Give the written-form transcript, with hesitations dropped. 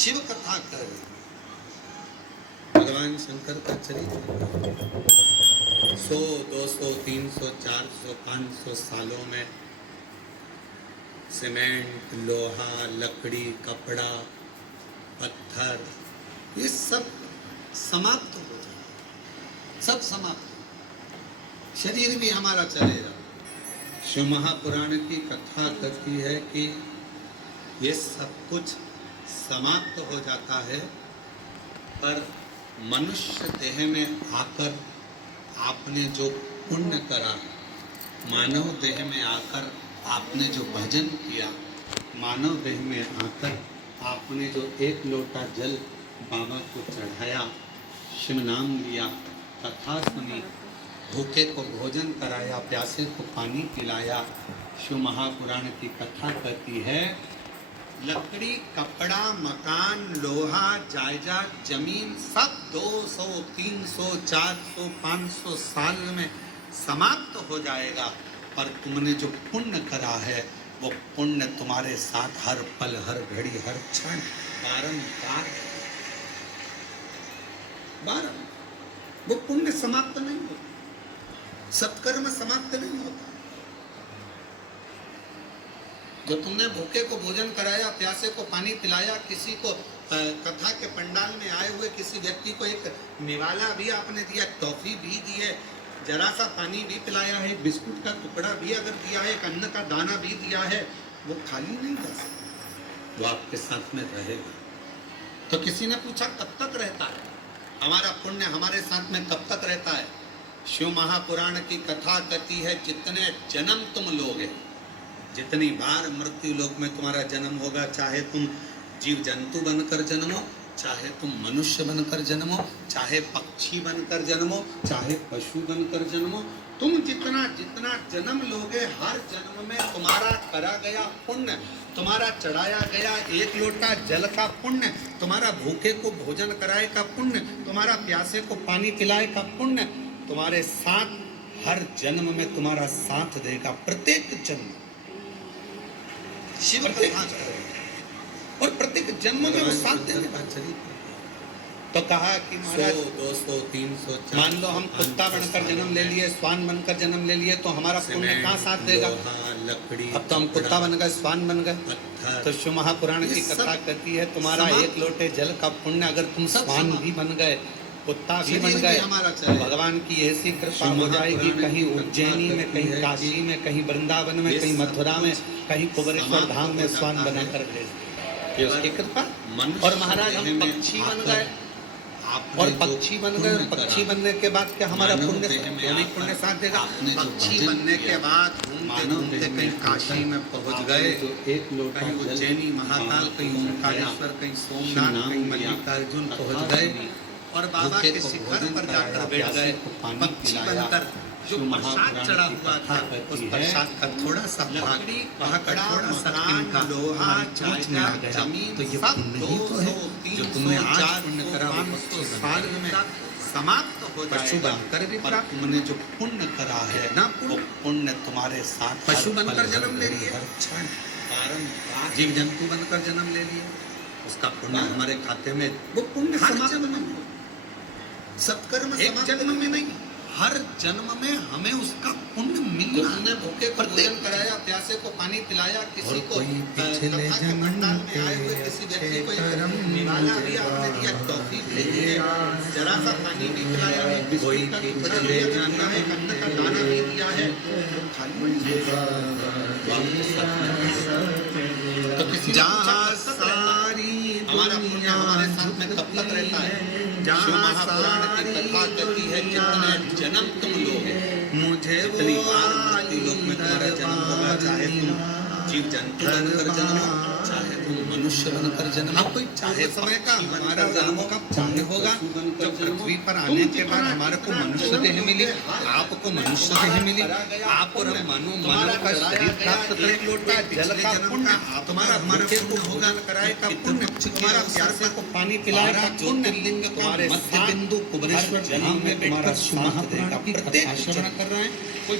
शिव कथा कर भगवान शंकर का चरित्र 100, 200, 300, 400, 500 सालों में सीमेंट, लोहा, लकड़ी, कपड़ा, पत्थर, ये सब समाप्त हो जाए, सब समाप्त। शरीर भी हमारा चलेगा। शिव महापुराण की कथा कहती है कि ये सब कुछ समाप्त हो जाता है, पर मनुष्य देह में आकर आपने जो पुण्य करा, मानव देह में आकर आपने जो भजन किया, मानव देह में आकर आपने जो एक लोटा जल बाबा को चढ़ाया, शिव नाम लिया, कथा सुनी, भूखे को भोजन कराया, प्यासे को पानी पिलाया। शिव महापुराण की कथा कहती है लकड़ी, कपड़ा, मकान, लोहा, जायदाद, जमीन सब 200, 300, 400, 500 साल में समाप्त हो जाएगा, पर तुमने जो पुण्य करा है वो पुण्य तुम्हारे साथ हर पल, हर घड़ी, हर क्षण बारंबार वो पुण्य समाप्त नहीं होता, सत्कर्म समाप्त नहीं होता। जो तुमने भूखे को भोजन कराया, प्यासे को पानी पिलाया, किसी को कथा के पंडाल में आए हुए किसी व्यक्ति को एक निवाला भी आपने दिया, टॉफी भी दी है, जरा सा पानी भी पिलाया है, बिस्कुट का टुकड़ा भी अगर दिया है, एक अन्न का दाना भी दिया है, वो खाली नहीं जा सकता, वो आपके साथ में रहेगा। तो किसी ने पूछा कब तक रहता है हमारा पुण्य, हमारे साथ में कब तक रहता है? शिव महापुराण की कथा कहती है जितने जन्म तुम लोगे, जितनी बार मृत्यु लोक में तुम्हारा जन्म होगा, चाहे तुम जीव जंतु बनकर जन्मो, चाहे तुम मनुष्य बनकर जन्मो, चाहे पक्षी बनकर जन्मो, चाहे पशु बनकर जन्मो, तुम जितना जितना जन्म लोगे, हर जन्म में तुम्हारा करा गया पुण्य, तुम्हारा चढ़ाया गया एक लोटा जल का पुण्य, तुम्हारा भूखे को भोजन कराए का पुण्य, तुम्हारा प्यासे को पानी पिलाए का पुण्य तुम्हारे साथ हर जन्म में तुम्हारा साथ देगा। प्रत्येक जन्म शिव कथा और प्रत्येक जन्म में वो साथ देने का चरित्र। तो कहा कि महाराज 100, 200, 300, 400, मान लो हम कुत्ता बनकर जन्म ले लिए, स्वान बनकर जन्म ले लिए, तो हमारा पुण्य कहाँ साथ देगा? लकड़ी, अब तो हम कुत्ता बन गए, स्वान बन गए। तो शिव महापुराण की कथा कहती है तुम्हारा एक लोटे जल का पुण्य अगर तुम स्वान भी बन गए, कुत्ता भी बन गए, तो भगवान की ऐसी कृपा हो जाएगी, कहीं उज्जैनी में, कहीं काशी में, कहीं वृंदावन में, कहीं मथुरा में, कहीं कुबेरेश्वर धाम में स्वान बनाकर भेज, ये उसकी कृपा। और महाराज हम पक्षी बन गए, और पक्षी बन गए, और पक्षी बनने के बाद क्या हमारा पुण्य साथ देगा? पक्षी बनने के बाद घूमते कहीं काशी में पहुंच गए, कहीं उज्जैनी महाकाल, कहीं ओंकारेश्वर, कहीं सोमनाथ, कहीं मल्लिकार्जुन पहुंच गए, और बाबा के शिखर पर जाकर बैठ गए, पक्षी बनकर जो प्रसाद चढ़ा हुआ था उस प्रसाद का थोड़ा सा भाग, वहाँ का थोड़ा सा तिनका, लोहा, जायदाद, जमीन, तो ये पुण्य ही तो है जो तुमने आज पुण्य करा, वो 500 साल में समाप्त हो जाएगा। पशु बनकर भी प्राप्त, तुमने जो पुण्य करा है ना, वो पुण्य तुम्हारे साथ, पशु बनकर जन्म ले लिए, हर क्षण बारंबार जीव जंतु बनकर जन्म ले लिए, उसका पुण्य हमारे खाते में, वो पुण्य समाप्त नहीं, सत्कर्म एक जन्म में नहीं, हर जन्म में हमें उसका पुण्य मिलना। तुमने भूखे को भोजन कराया, प्यासे को पानी पिलाया, किसी को कथा के पंडाल में आए हुए किसी व्यक्ति को एक निवाला भी आपने दिया, टॉफी भी दी है, जरा सा पानी भी पिलाया है, बिस्कुट का टुकड़ा भी दिया है, अन्न का दाना भी दिया है, तो किसी जहाँ सारी हमारा पुण्य हमारे साथ में कब तक रहता है? शिव महापुराण की कथा कहती है जितने जन्म तुम लोगे, मुझे जितनी बार मृत्यु लोक में तुम्हारा जन्म होगा, चाहे तुम जीव जंतु बनकर जन्मो, चाहे तुम मनुष्य बनकर जन्मो, चाहे समय का हमारा जन्मों का पुण्य होगा। जब पृथ्वी पर आने के बाद हमारे को मनुष्य देह मिली, आपको मनुष्य देह मिली, आप और हम मानव का शरीर प्राप्त कर, लोटा जल का पुण्य तुम्हारा, हमारा को भोजन कराए का पुण्य, तुम्हारा प्यासे को पानी पिलाए का पुण्य, तुम्हारे मध्य बिंदु कुबेरेश्वर धाम में बैठकर शिव महापुराण की कथा श्रवण कर रहे हैं। कोई